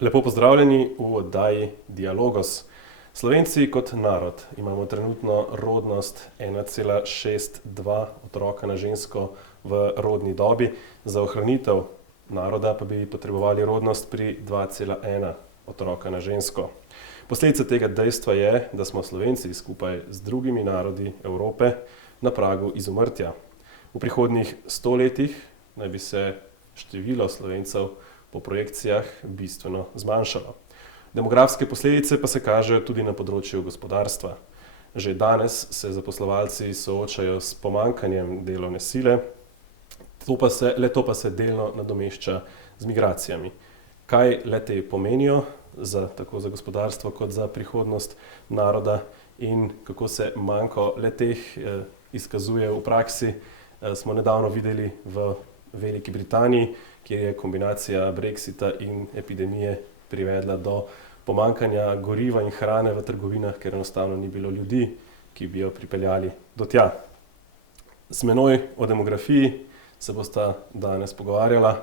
Lepo pozdravljeni v oddaji Dialogos. Slovenci kot narod imamo trenutno rodnost 1,62 otroka na žensko v rodni dobi, za ohranitev naroda pa bi potrebovali rodnost pri 2,1 otroka na žensko. Posledica tega dejstva je, da smo Slovenci skupaj z drugimi narodi Evrope na pragu izumrtja. V prihodnjih 100 letih naj bi se število Slovencev po projekcijah bistveno zmanjšalo. Demografske posledice pa se kažejo tudi na področju gospodarstva. Že danes se zaposlovalci soočajo s pomanjkanjem delovne sile, to pa se delno nadomešča z migracijami. Kaj le-te pomenijo tako za gospodarstvo kot za prihodnost naroda in kako se manko le-teh izkazuje v praksi, smo nedavno videli v Veliki Britaniji, kjer je kombinacija Brexita in epidemije privedla do pomanjkanja goriva in hrane v trgovinah, ker enostavno ni bilo ljudi, ki bi jo pripeljali do tja. Z menoj o demografiji se bosta danes pogovarjala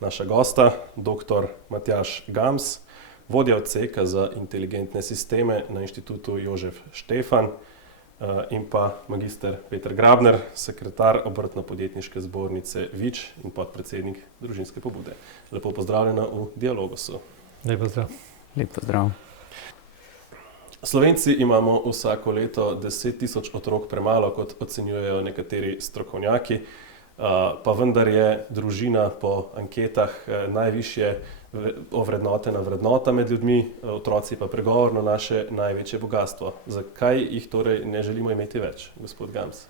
naša gosta, dr. Matjaž Gams, vodja odseka za inteligentne sisteme na Inštitutu Jožef Štefan, in pa magister Peter Grabner, sekretar Obrtno-podjetniške zbornice Vič in podpredsednik Družinske pobude. Lepo pozdravljena v Dialogosu. Lep pozdrav. Lep pozdrav. Slovenci imamo vsako leto 10.000 otrok premalo, kot ocenjujejo nekateri strokovnjaki, pa vendar je družina po anketah najvišje ovrednotena vrednota med ljudmi, otroci pa pregovorno naše največje bogastvo. Zakaj jih torej ne želimo imeti več, gospod Gams?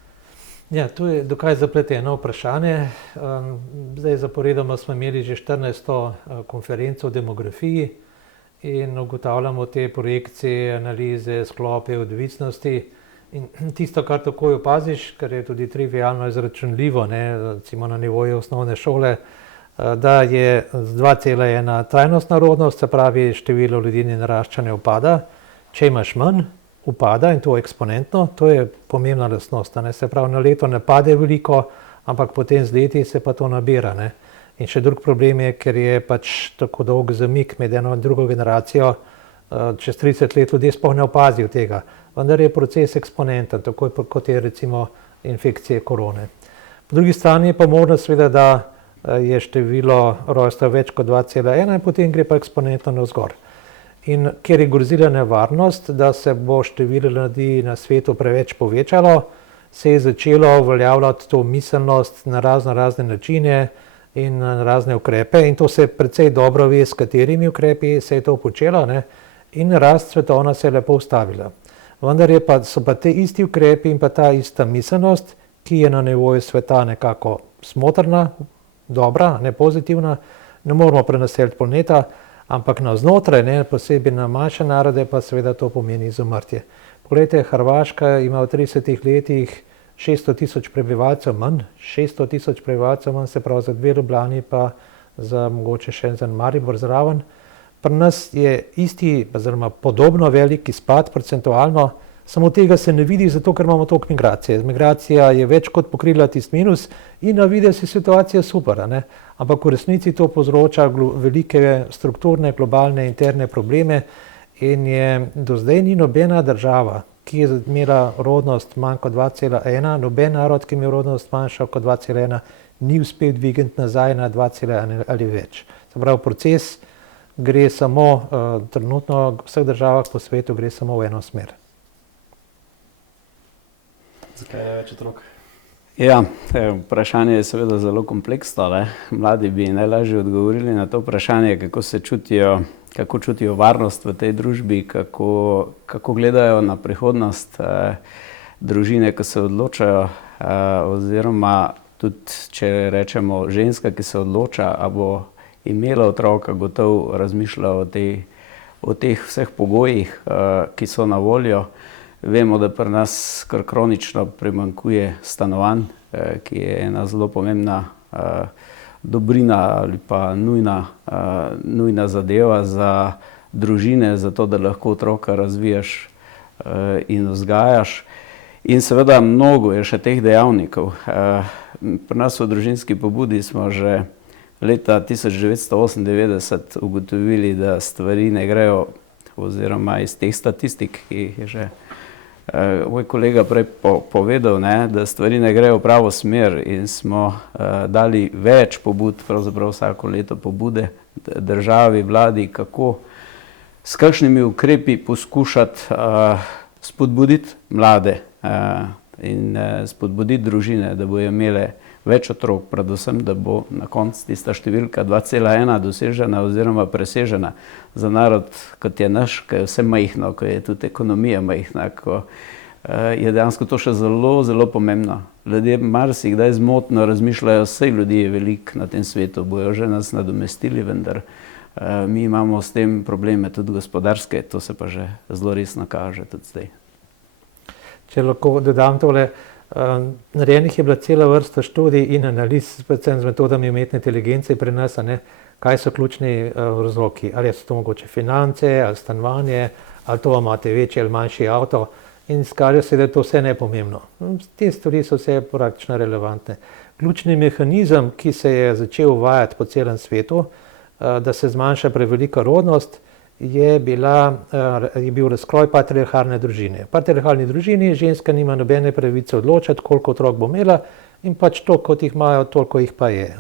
Ja, to je dokaj zapleteno vprašanje. Zdaj zaporedoma smo imeli že 14. konferenco o demografiji in ugotavljamo te projekcije, analize, sklope, odvisnosti. In tisto, kar takoj opaziš, kar je tudi trivialno izračunljivo, recimo na nivoju osnovne šole, da je z 2,1 trajnostna rodnost, se pravi število ljudi in naraščanja upada. Če imaš manj, upada in to eksponentno, to je pomembna lastnost. Se pravi, na leto ne pade veliko, ampak potem z leti se pa to nabira. In še drug problem je, ker je pač tako dolg zamik med eno in drugo generacijo, čez 30 let ljudje sploh ne opazijo tega. Vendar je proces eksponenten, tako kot je recimo infekcije korone. Po drugi strani je pa možnost seveda, da je število rojstev več kot 2,1 in potem gre pa eksponentno navzgor. In ker je grozila nevarnost, da se bo število ljudi na svetu preveč povečalo, se je začelo uveljavljati to miselnost na razne načine in na razne ukrepe. In to se precej dobro ve, s katerimi ukrepi se je to počelo, in rast svetovna se je lepo ustavila. Vendar so pa te isti ukrepi in pa ta ista miselnost, ki je na nivoju sveta nekako smotrna, dobra, ne pozitivna, ne moramo prenaseliti planeta, ampak navznotraj, posebej na manjše narode, pa seveda to pomeni izumrtje. Poglejte, Hrvaška ima v 30 letih 600.000 prebivalcev manj, 600.000 prebivalcev manj, se pravi za 2 Ljubljani, pa za mogoče še en Maribor zraven. Pri nas je isti, oziroma podobno velik izpad procentualno, samo tega se ne vidi, zato ker imamo toliko migracije. Migracija je več kot pokrila tisti minus in na videz je situacija super, ampak v resnici to povzroča velike strukturne, globalne, interne probleme in do zdaj ni nobena država, ki je imela rodnost manj kot 2,1, noben narod, ki je imel rodnost manjša kot 2,1, ni uspel dvigniti nazaj na 2,1 ali več. Se pravi, proces gre samo, trenutno v vseh državah po svetu gre samo v eno smer. Zakaj ne več otrok? Ja, vprašanje je seveda zelo kompleksno. Mladi bi najlažje odgovorili na to vprašanje, kako čutijo varnost v tej družbi, kako gledajo na prihodnost družine, ko se odločajo, oziroma tudi, če rečemo, ženska, ki se odloča, a bo imela otroka, gotovo razmišlja o teh vseh pogojih, ki so na voljo. Vemo, da pri nas kar kronično primanjkuje stanovanj, ki je ena zelo pomembna dobrina ali pa nujna zadeva za družine, zato da lahko otroka razvijaš in vzgajaš. In seveda mnogo je še teh dejavnikov. Pri nas v Družinski pobudi smo že leta 1998 ugotovili, da stvari ne grejo, oziroma iz teh statistik, ki jih je že moj kolega prej povedal, ne, da stvari ne grejo v pravo smer, in smo dali več pobud, pravzaprav vsako leto pobude državi, vladi, kako s kakšnimi ukrepi poskušati spodbuditi mlade in spodbuditi družine, da bojo imele več otrok, predvsem, da bo na koncu tista številka 2,1 dosežena oziroma presežena za narod, kot je naš, ko je vse majhno, ko je tudi ekonomija majhna, ko je dejansko to še zelo, zelo pomembno. Ljudje marsikdaj zmotno razmišljajo, vsej ljudi je veliko na tem svetu, bojo že nas nadomestili, vendar mi imamo s tem probleme tudi gospodarske, to se pa že zelo resno kaže tudi zdaj. Če lahko dodam tole, narejenih je bila cela vrsta študij in analiz, predvsem z metodami umetne inteligence pri nas, kaj so ključni vzroki. Ali so to mogoče finance, ali stanovanje, ali to imate večji ali manjši avto. In izkaže se, da je to vse nepomembno. Te stvari so vse praktično relevantne. Ključni mehanizem, ki se je začel uvajati po celem svetu, da se zmanjša prevelika rodnost, je bil razkroj patriarhalne družine. V patriarhalni družini ženska nima nobene pravice odločati, koliko otrok bo imela, in pač to, kot jih imajo, toliko jih pa je.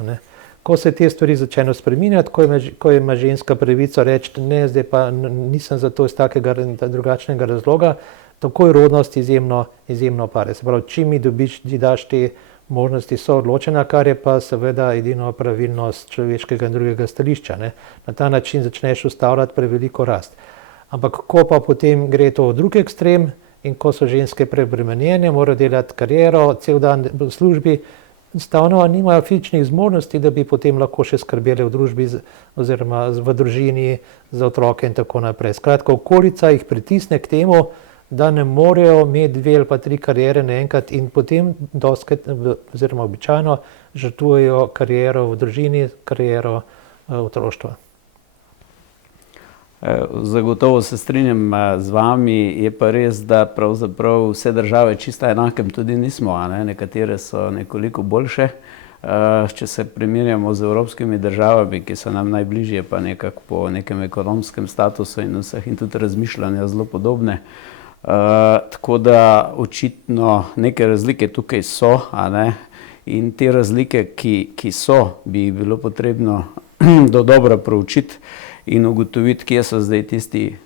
Ko se te stvari začnejo spreminjati, ko ima ženska pravico reči, ne, zdaj pa nisem za to iz takega drugačnega razloga, takoj rodnost izjemno pade. Se pravi, čim ti daš te možnosti soodločanja, kar je pa seveda edino pravilnost človeškega in drugega stališča. Na ta način začneš ustavljati preveliko rast. Ampak ko pa potem gre to v drugi ekstrem in ko so ženske prebremenjene, morajo delati kariero, cel dan v službi, enostavno nimajo fizičnih zmožnosti, da bi potem lahko še skrbeli v družbi oziroma v družini za otroke in tako naprej. Skratka, okolica jih pritisne k temu, da ne morejo imeti 2 ali pa 3 kariere naenkrat, in potem oziroma običajno žrtvujejo kariero v družini, kariero otroštva. Zagotovo se strinjam z vami, je pa res, da pravzaprav vse države čisto enakem tudi nismo, nekatere so nekoliko boljše. Če se primerjamo z evropskimi državami, ki so nam najbližje, pa nekako po nekem ekonomskem statusu in vseh in tudi razmišljanja zelo podobne. Tako da očitno neke razlike tukaj so, in te razlike, ki so, bi bilo potrebno dobro proučiti in ugotoviti, kje so zdaj tisti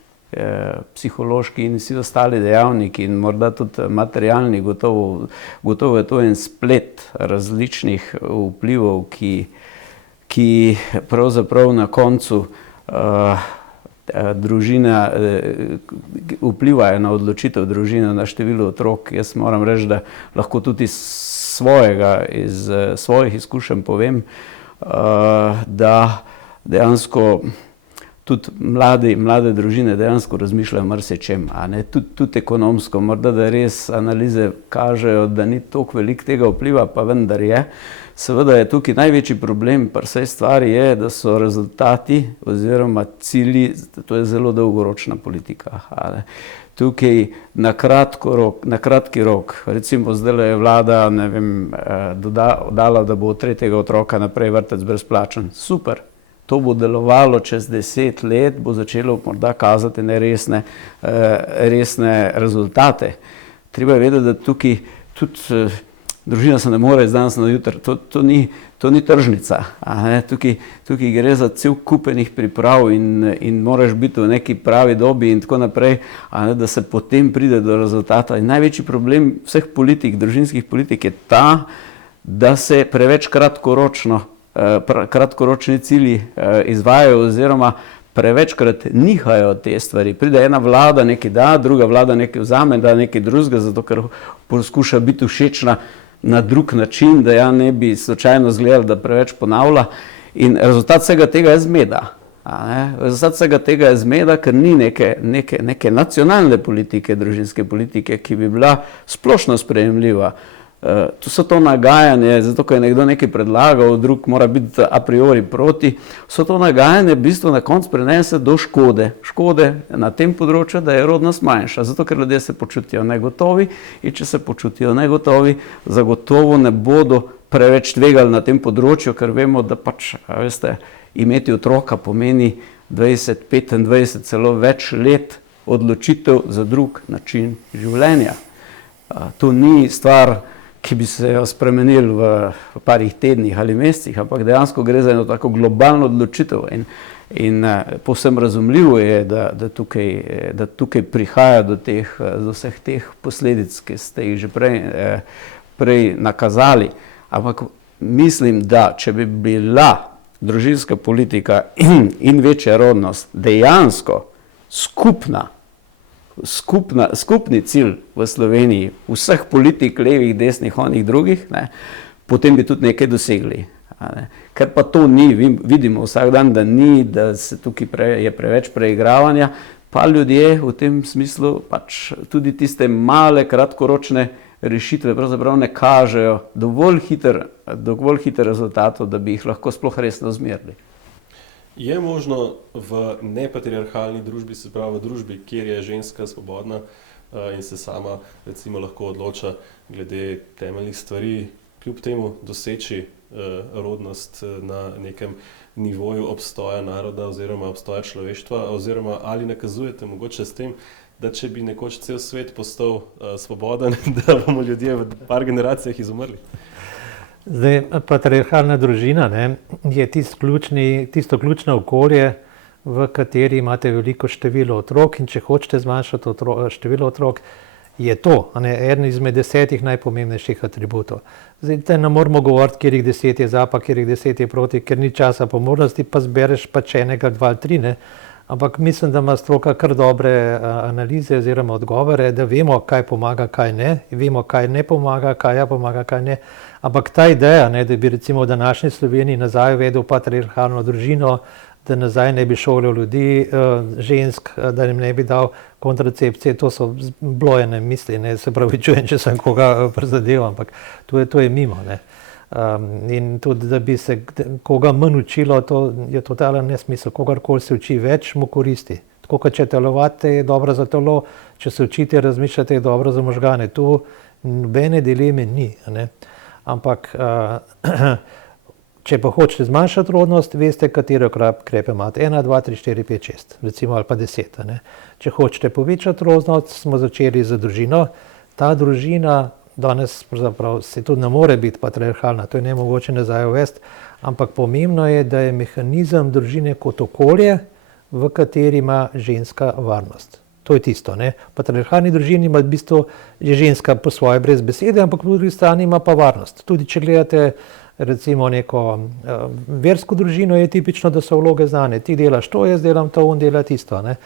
psihološki in vsi ostali dejavniki in morda tudi materialni. Gotovo je to en splet različnih vplivov, ki pravzaprav na koncu družina vplivajo na odločitev družine, na število otrok. Jaz moram reči, da lahko tudi iz svojih izkušenj povem, da dejansko tudi mlade družine dejansko razmišljajo marsičem, tudi ekonomsko. Morda da res analize kažejo, da ni toliko veliko tega vpliva, pa vendar je. Seveda je tukaj največji problem pri vsej stvari je, da so rezultati oziroma cilji, to je zelo dolgoročna politika. Tukaj na kratki rok, recimo zdaj je vlada, dala, da bo od 3. otroka naprej vrtec brezplačen. Super, to bo delovalo čez 10 let, bo začelo morda kazati resne rezultate. Treba je vedeti, da tukaj tudi družina se ne more iz danes na jutri, to ni tržnica. Tukaj gre za cel kupenih priprav in moraš biti v neki pravi dobi in tako naprej, da se potem pride do rezultata. In največji problem vseh politik, družinskih politik je ta, da se preveč kratkoročni cilji izvajajo oziroma prevečkrat nihajo te stvari. Pride ena vlada, nekaj da, druga vlada nekaj vzame, da nekaj drugega, zato ker poskuša biti všečna na drug način, da ja ne bi slučajno izgledalo, da preveč ponavlja. In rezultat vsega tega je zmeda. Rezultat vsega tega je zmeda, ker ni neke nacionalne politike, družinske politike, ki bi bila splošno sprejemljiva. To so to nagajanje, zato ko je nekdo nekaj predlagal, drug mora biti a priori proti. So to nagajanje v bistvu na koncu prenese do škode. Škode na tem področju, da je rodnost manjša, zato ker ljudje se počutijo negotovi in če se počutijo negotovi, zagotovo ne bodo preveč tvegali na tem področju, ker vemo, da pač, veste, imeti otroka pomeni 20, 25, celo več let odločitev za drug način življenja. To ni stvar, ki bi se jo spremenili v parih tednih ali mesecih, ampak dejansko gre za eno tako globalno odločitev in povsem razumljivo je, da tukaj prihaja do vseh teh posledic, ki ste jih že prej nakazali. Ampak mislim, da če bi bila družinska politika in večja rodnost dejansko skupni cilj v Sloveniji, vseh politik, levih, desnih, onih drugih, ne, potem bi tudi nekaj dosegli. Ne. Ker pa to ni, vidimo vsak dan, da ni, da se tukaj je preveč preigravanja, pa ljudje v tem smislu pač tudi tiste male, kratkoročne rešitve pravzaprav ne kažejo dovolj hiter rezultatov, da bi jih lahko sploh resno zmerili. Je možno v nepatriarhalni družbi, se pravi v družbi, kjer je ženska svobodna in se sama recimo lahko odloča glede temeljnih stvari, kljub temu doseči rodnost na nekem nivoju obstoja naroda oziroma obstoja človeštva, oziroma ali nakazujete mogoče s tem, da če bi nekoč cel svet postal svoboden, da bomo ljudje v par generacijah izumrli? Zdaj, patriarhalna družina, ne, je tisto ključno okolje, v kateri imate veliko število otrok, in če hočete zmanjšati število otrok, je to eden izmed 10 najpomembnejših atributov. Zdaj, ne moramo govoriti, kjerih 10 je za, pa kjerih 10 je proti, ker ni časa pomornosti, pa zbereš pač enega, 2 ali 3, ne. Ampak mislim, da ima stroka kar dobre analize oziroma odgovore, da vemo, kaj pomaga, kaj ne, vemo, kaj ne pomaga, kaj ja pomaga, kaj ne. Ampak ta ideja, ne, da bi recimo v današnji Sloveniji nazaj uvedel patriarhalno družino, da nazaj ne bi šolal ljudi, žensk, da jim ne bi dal kontracepcije, to so blojene misli, ne, se pravi, čujem, če sem koga prizadeval, ampak to je mimo, ne. In tudi, da bi se koga manj učilo, to je totalen nesmisel. Kogarkoli se uči več, mu koristi. Tako kot če telovate, je dobro za telo, če se učite razmišljati, je dobro za možgane. Tu nobene dileme ni, ne. Ampak če pa hočete zmanjšati rodnost, veste, katere ukrepe imate. 1, 2, 3, 4, 5, 6, recimo, ali pa 10. Ne. Če hočete povečati rodnost, smo začeli z družino. Ta družina danes pravzaprav se tudi ne more biti patriarhalna, to je nemogoče nazaj uvesti, ampak pomembno je, da je mehanizem družine kot okolje, v kateri ima ženska varnost. To je tisto, ne. V patriarhalni družini ima v bistvu je ženska po svoje brez besede, ampak po drugi strani ima pa varnost. Tudi če gledate recimo neko versko družino, je tipično, da so vloge znane. Ti delaš to, jaz delam to, on dela tisto, ne.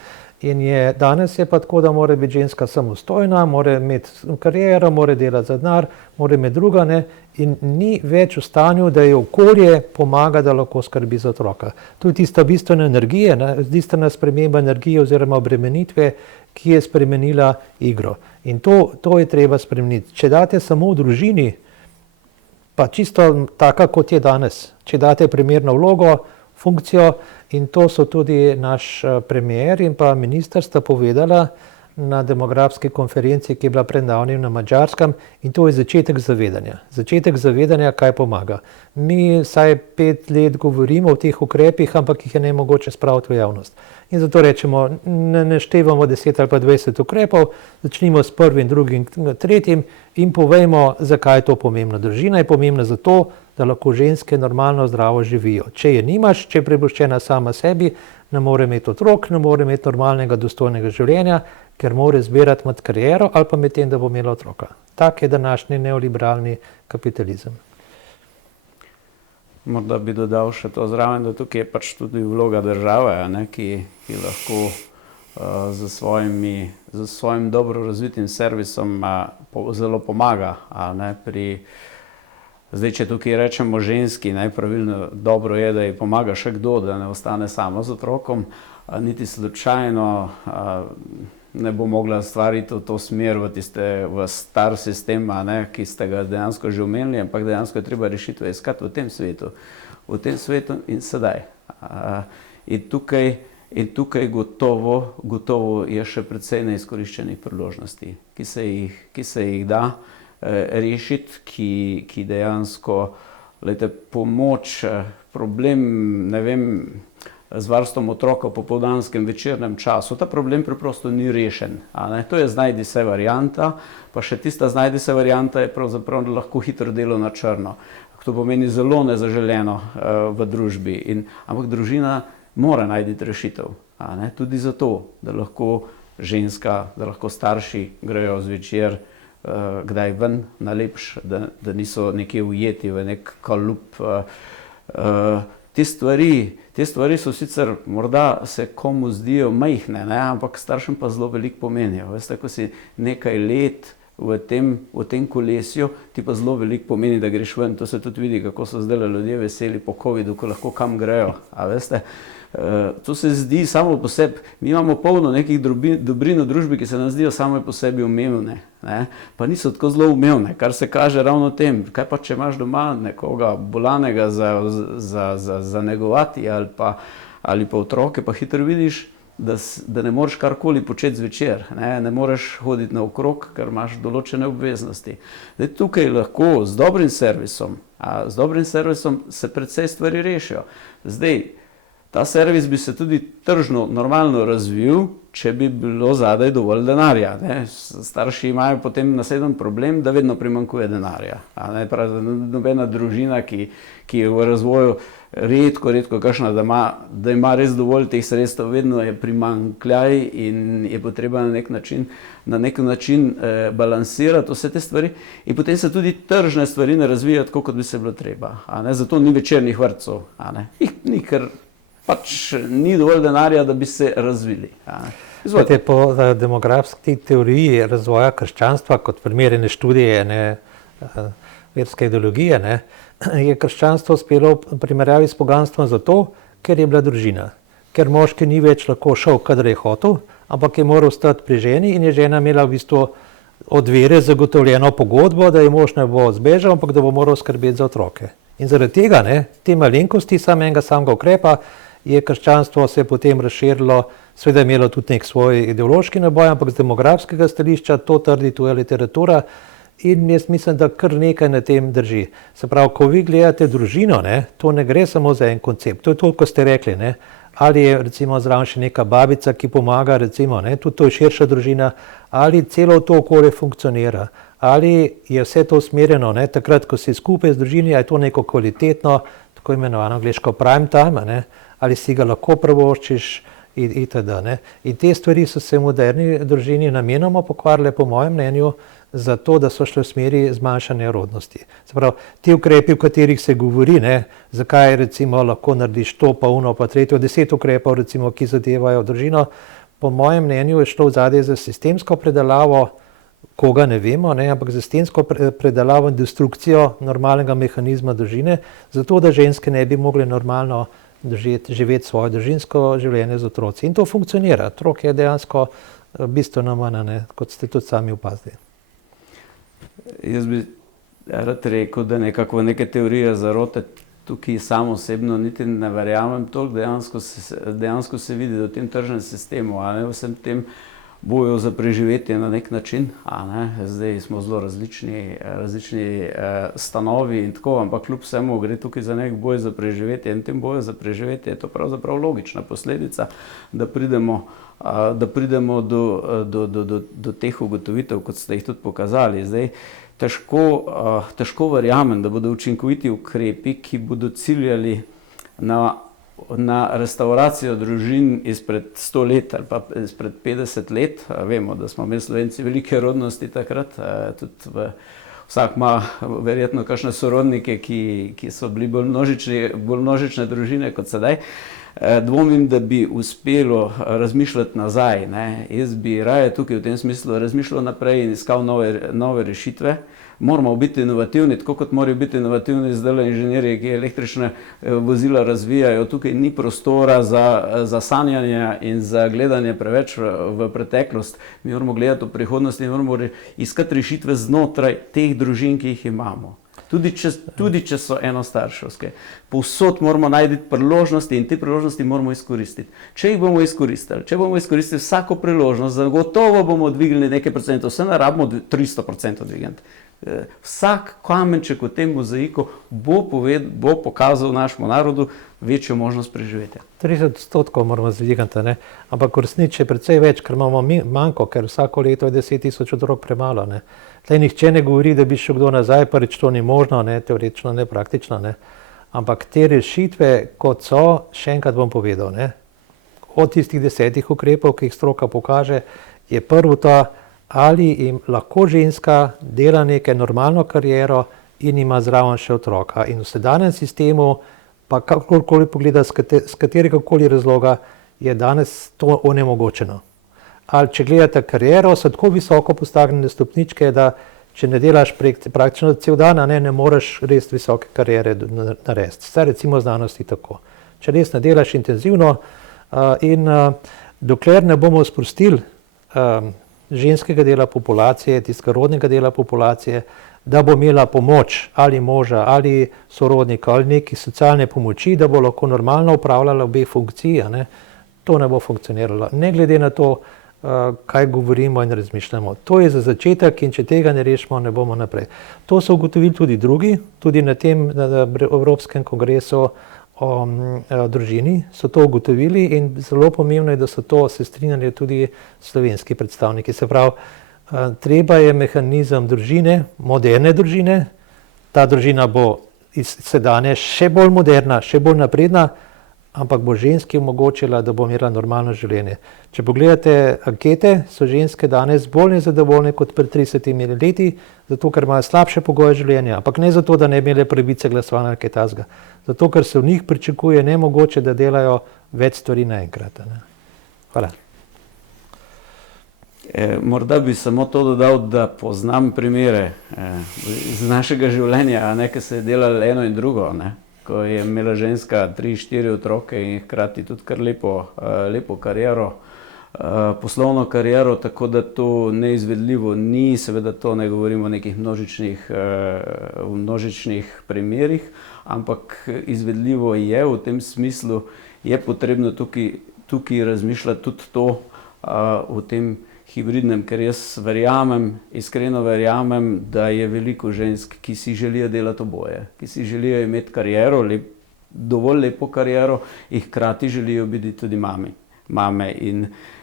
In danes je pa tako, da mora biti ženska samostojna, mora imeti kariero, mora delati za denar, mora imeti druga, ne, in ni več v stanju, da je okolje pomaga, da lahko skrbi za otroka. To je tista bistvena energija, bistvena sprememba energije oziroma obremenitve, ki je spremenila igro. In to je treba spremeniti. Če date samo v družini, pa čisto taka, kot je danes, če date primerno vlogo, funkcijo, in to so tudi naš premier in pa minister sta povedala na demografski konferenci, ki je bila pred davnim na Madžarskem, in to je začetek zavedanja. Začetek zavedanja, kaj pomaga. Mi vsaj 5 let govorimo o teh ukrepih, ampak jih je nemogoče spraviti v javnost. In zato rečemo, ne naštevamo 10 ali pa 20 ukrepov, začnimo s 1., 2., 3. in povejmo, zakaj je to pomembno. Družina je pomembna zato, da lahko ženske normalno, zdravo živijo. Če je nimaš, če je prepuščena sama sebi, ne more imeti otrok, ne more imeti normalnega, dostojnega življenja, ker mora zbirati med kariero ali pa med tem, da bo imela otroka. Tak je današnji neoliberalni kapitalizem. Morda bi dodal še to zraven, da tukaj je pač tudi vloga države, ne, ki lahko z svojim dobro razvitim servisom zelo pomaga, ne, pri. Zdaj, če tukaj rečemo ženski, pravilno, dobro je, da ji pomaga še kdo, da ne ostane sama z otrokom, niti slučajno ne bo mogla stvariti v to smer, v star sistem, ki ste ga dejansko že omenili, ampak dejansko je treba rešitve iskati v tem svetu in sedaj. In tukaj gotovo je še precej neizkoriščenih priložnosti, ki se jih da rešiti, ki dejansko, glejte, pomoč, problem, ne vem, z varstvom otroka v popoldanskem večernem času. Ta problem preprosto ni rešen. To je znajdi se varianta, pa še tista znajdi se varianta je pravzaprav lahko hitro delo na črno. To pomeni zelo nezaželeno v družbi. Ampak družina mora najti rešitev. Tudi zato, da lahko ženska, da lahko starši grejo zvečer kdaj ven na lepš, da niso nekje ujeti v nek kalup. Te stvari so sicer morda se komu zdijo majhne, ampak staršem pa zelo veliko pomenijo. Veste, ko si nekaj let v tem kolesju, ti pa zelo veliko pomeni, da greš ven. To se tudi vidi, kako so zdaj ljudje veseli po covidu, ko lahko kam grejo. Veste, to se zdi samo po sebi. Mi imamo polno nekih dobrin v družbi, ki se nam zdijo same po sebi umevne, pa niso tako zelo umevne, kar se kaže ravno tem. Kaj pa, če imaš doma nekoga bolanega za negovati ali pa otroke, pa hitro vidiš, da ne moreš karkoli početi zvečer, ne moreš hoditi naokrog, ker imaš določene obveznosti. Tukaj lahko z dobrim servisom se precej stvari rešijo. Zdaj, ta servis bi se tudi tržno normalno razvil, če bi bilo zadaj dovolj denarja. Starši imajo potem naslednji problem, da vedno primanjkuje denarja. Nobena družina, ki je v razvoju redko kakšna, da ima res dovolj teh sredstev, vedno je primanjkljaj in je potreba na nek način balansirati vse te stvari. In potem se tudi tržne stvari ne razvijajo tako, kot bi se bilo treba. Zato ni večernih vrtcev. Ni, ker pač ni dovolj denarja, da bi se razvili. Po demografski teoriji razvoja krščanstva, kot primerjene študije verske ideologije, je krščanstvo uspelo v primerjavi s poganstvom zato, ker je bila družina. Ker moški ni več lahko šel, kadar je hotel, ampak je moral stati pri ženi in je žena imela v bistvu od vere zagotovljeno pogodbo, da je mož ne bo zbežal, ampak da bo moral skrbeti za otroke. In zaradi tega, te malenkosti samega ukrepa, je krščanstvo se potem razširilo, seveda je imelo tudi nek svoj ideološki naboj, ampak z demografskega stališča to trdi tuja literatura in jaz mislim, da kar nekaj na tem drži. Se pravi, ko vi gledate družino, to ne gre samo za en koncept, to je to, ko ste rekli, ali je recimo zraven še neka babica, ki pomaga, recimo, tudi to je širša družina, ali celo to okolje funkcionira, ali je vse to usmerjeno, takrat, ko si skupaj z družini, je to neko kvalitetno, tako imenovano angleško prime time, ali si ga lahko privoščiš itd. In te stvari so se v moderni družini namenoma pokvarile, po mojem mnenju, zato, da so šle v smeri zmanjšanja rodnosti. Se pravi, ti ukrepi, o katerih se govori, zakaj recimo lahko narediš to, pa uno, pa tretjo, 10 ukrepov, recimo, ki zadevajo družino, po mojem mnenju je šlo v zadje za sistemsko predelavo, koga ne vemo, ampak za sistemsko predelavo in destrukcijo normalnega mehanizma družine, zato, da ženske ne bi mogle normalno živeti svoje družinsko življenje z otroci. In to funkcionira. Otrok je dejansko bistveno manj, kot ste tudi sami opazili. Jaz bi rad rekel, da nekako neke teorije zarote tukaj sam osebno niti ne verjamem toliko, dejansko se vidi v tem tržnem sistemu, vsem tem boju za preživetje na nek način. Zdaj smo zelo različni stanovi in tako, ampak kljub vsemu gre tukaj za nek boj za preživetje in tem boju za preživetje je to pravzaprav logična posledica, da pridemo do teh ugotovitev, kot ste jih tudi pokazali. Zdaj, težko verjamem, da bodo učinkoviti ukrepi, ki bodo ciljali na restauracijo družin izpred 100 let ali pa izpred 50 let. Vemo, da smo imeli Slovenci velike rodnosti takrat, tudi vsak ima verjetno kakšne sorodnike, ki so bili bolj množične družine kot sedaj. Dvomim, da bi uspelo razmišljati nazaj. Jaz bi raje tukaj v tem smislu razmišljal naprej in iskal nove rešitve. Moramo biti inovativni, tako kot morajo biti inovativni zdaj inženirji, ki električne vozila razvijajo. Tukaj ni prostora za sanjanje in za gledanje preveč v preteklost. Mi moramo gledati v prihodnost in moramo iskati rešitve znotraj teh družin, ki jih imamo. Tudi če so enostarševske. Povsod moramo najti priložnosti in te priložnosti moramo izkoristiti. Če jih bomo izkoristili vsako priložnost, zagotovo bomo dvignili nekaj procentov, vse ne rabimo 300% dvigniti. Vsak kamenček v tem mozaiku bo pokazal našemu narodu večjo možnost preživetja. 30% moramo zvigati, ne? Ampak v resnici je precej več, ker imamo manjko, ker vsako leto je 10,000 otrok premalo. Ne? Tlej nihče ne govori, da bi šel kdo nazaj, pa reč to ni možno, ne? Teoretično, ne praktično. Ne? Ampak te rešitve, kot so, še enkrat bom povedal, ne? Od tistih 10 ukrepov, ki jih stroka pokaže, je prvo to, ali jim lahko ženska dela neke normalno kariero in ima zraven še otroka. In v sedanjem sistemu, pa kakorkoli pogleda, z katerega razloga, je danes to onemogočeno. Ali če gledate kariero, so tako visoko postavljene stopničke, da če ne delaš praktično cel dan, ne moreš res visoke kariere narediti. Vse recimo znanosti tako. Če res ne delaš intenzivno in dokler ne bomo sprostili ženskega dela populacije, tistega rodnega dela populacije, da bo imela pomoč ali moža ali sorodnika ali neki socialne pomoči, da bo lahko normalno upravljala obe funkciji, to ne bo funkcioniralo. Ne glede na to, kaj govorimo in razmišljamo. To je za začetek in če tega ne rešimo, ne bomo naprej. To so ugotovili tudi drugi, tudi na tem Evropskem kongresu o družini so to ugotovili in zelo pomembno je, da so to se strinjali tudi slovenski predstavniki. Se pravi, treba je mehanizem družine, moderne družine, ta družina bo iz sedanje še bolj moderna, še bolj napredna, ampak bo ženski omogočila, da bo imela normalno življenje. Če pogledate ankete, so ženske danes bolj nezadovoljne kot pred 30 leti, zato ker imajo slabše pogoje življenja, ampak ne zato, da ne bi imele pravice glasovanja ali kaj takega. Zato, ker se v njih pričakuje nemogoče, da delajo več stvari naenkrat. Hvala. Morda bi samo to dodal, da poznam primere iz našega življenja, ki se je delalo eno in drugo, ko je imela ženska 3-4 otroke in hkrati tudi kar lepo kariero, poslovno kariero, tako da to neizvedljivo ni, seveda to ne govorimo o nekih množičnih primerih, ampak izvedljivo je v tem smislu, je potrebno tukaj razmišljati tudi to o tem hibridnem, ker jaz iskreno verjamem, da je veliko žensk, ki si želijo delati oboje, ki si želijo imeti kariero, dovolj lepo kariero in hkrati želijo biti tudi mame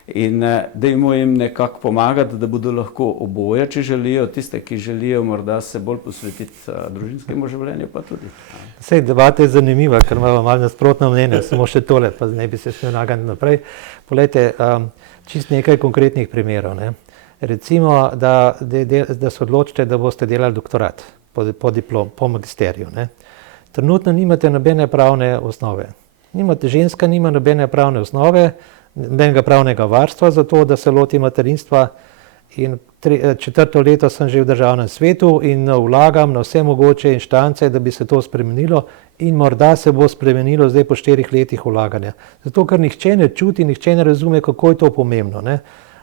in dajmo jim nekako pomagati, da bodo lahko oboje, če želijo, tiste, ki želijo morda se bolj posvetiti družinskemu življenju, pa tudi. Sej, debata je zanimiva, ker imamo malo nasprotno mnenje, samo še tole, pa ne bi se smel nagajati naprej. Poglejte, čisto nekaj konkretnih primerov. Recimo, da se odločite, da boste delali doktorat po magisteriju. Trenutno nimate nobene pravne osnove. Ženska nima nobene pravne osnove, nobenega pravnega varstva za to, da se loti materinstva. In 4. leto sem že v državnem svetu in vlagam na vse mogoče inštance, da bi se to spremenilo in morda se bo spremenilo zdaj po 4 letih vlaganja. Zato, ker nihče ne čuti, nihče ne razume, kako je to pomembno.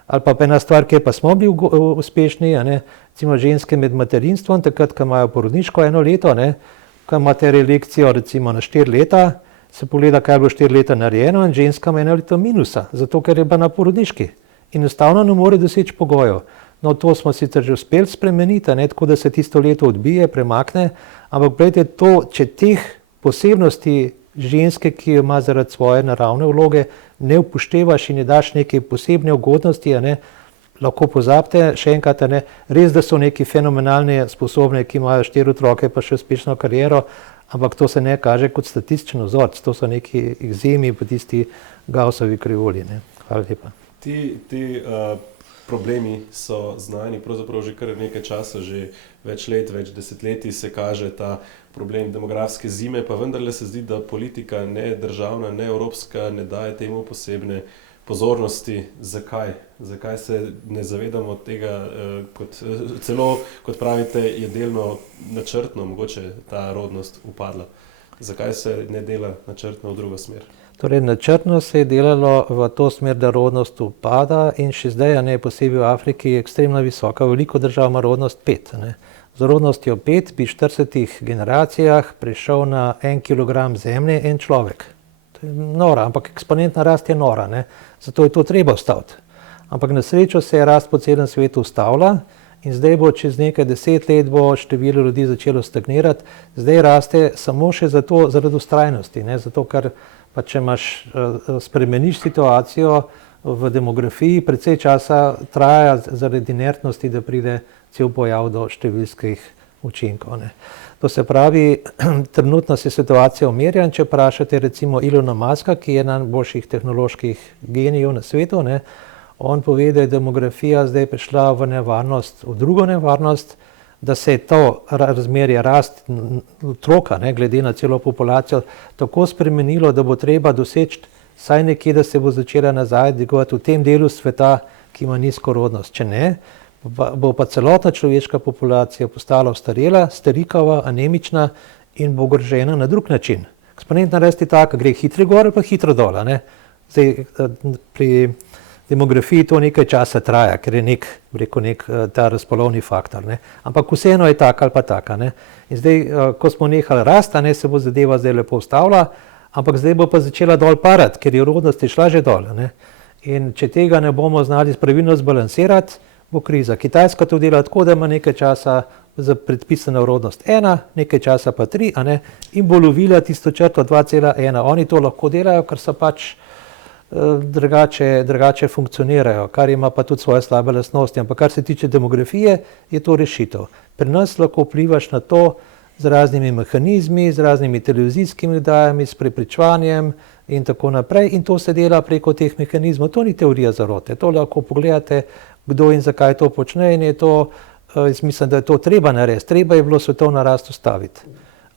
Ali pa ena stvar, kjer pa smo bili uspešni, recimo ženske med materinstvom, takrat, ko imajo porodniško 1 leto, ko imate relekcijo recimo na 4 leta, se pogleda, kaj bo 4 leta narejeno in ženska ima 1 leto minusa, zato ker je pa na porodniški. Enostavno ne more doseči pogojev. No, to smo sicer že uspeli spremeniti, tako da se tisto leto odbije, premakne, ampak gledajte, to, če teh posebnosti ženske, ki jo ima zaradi svoje naravne vloge, ne upoštevaš in ne daš neke posebne ugodnosti, lahko pozabite, še enkrat, res, da so neki fenomenalni sposobni, ki imajo 4 otroke pa še uspešno kariero, ampak to se ne kaže kot statističen vzorec, to so neki izjemi po tisti Gaussovi krivulji. Hvala lepa. Ti problemi so znani pravzaprav že kar nekaj časa, že več let, več desetletij se kaže ta problem demografske zime, pa vendarle se zdi, da politika ne državna, ne evropska ne daje temu posebne pozornosti. Zakaj? Zakaj se ne zavedamo tega, celo, kot pravite, je delno načrtno mogoče ta rodnost upadla? Zakaj se ne dela načrtno v drugo smer? Torej, načrtno se je delalo v to smer, da rodnost upada in še zdaj, posebej v Afriki, je ekstremno visoka. Veliko držav ima rodnost 5. Z rodnostjo 5 bi v 40 generacijah prišel na 1 kilogram zemlje en človek. To je nora, ampak eksponentna rast je nora, zato je to treba ustaviti. Ampak na srečo se je rast po celem svetu ustavila in zdaj bo čez nekaj 10 let bo število ljudi začelo stagnirati, zdaj raste samo še zaradi vztrajnosti, ne? Zato ker pa če spremeniš situacijo v demografiji, precej časa traja zaradi inertnosti, da pride cel pojav do številskih učinkov. Ne. To se pravi, trenutno se situacija umirja, če vprašate recimo Elona Muska, ki je najboljših tehnoloških genijev na svetu, ne, on pove, da je demografija zdaj prišla v nevarnost, v drugo nevarnost, da se je to razmerje rast otroka, ne, glede na celo populacijo, tako spremenilo, da bo treba doseči saj nekje, da se bo začela nazaj dvigovati v tem delu sveta, ki ima nizko rodnost. Če ne, bo pa celotna človeška populacija postala ostarela, starikava, anemična in bo ogrožena na drug način. Eksponentna rast je taka, gre hitro gor ali pa hitro dol. Zdaj, pri demografiji to nekaj časa traja, ker je nek ta razpolovni faktor. Ne. Ampak vseeno je taka ali pa taka. Ne. In zdaj, ko smo nehali rast, se bo zadeva zdaj lepo ustavila, ampak zdaj bo pa začela dol parati, ker je rodnost šla že dol. Ne. In če tega ne bomo znali pravilno zbalansirati, bo kriza. Kitajska to dela tako, da ima nekaj časa za predpisano rodnost 1, nekaj časa pa 3, in bo lovila tisto črto 2,1. Oni to lahko delajo, ker so pač drugače funkcionirajo, kar ima pa tudi svoje slabe lastnosti. Ampak kar se tiče demografije, je to rešitev. Pri nas lahko vplivaš na to z raznimi mehanizmi, z raznimi televizijskimi oddajami, s prepričevanjem in tako naprej. In to se dela preko teh mehanizmov. To ni teorija zarote. To lahko pogledate, kdo in zakaj to počne, in je to, jaz mislim, da je to treba narediti. Treba je bilo svetovno rast ustaviti.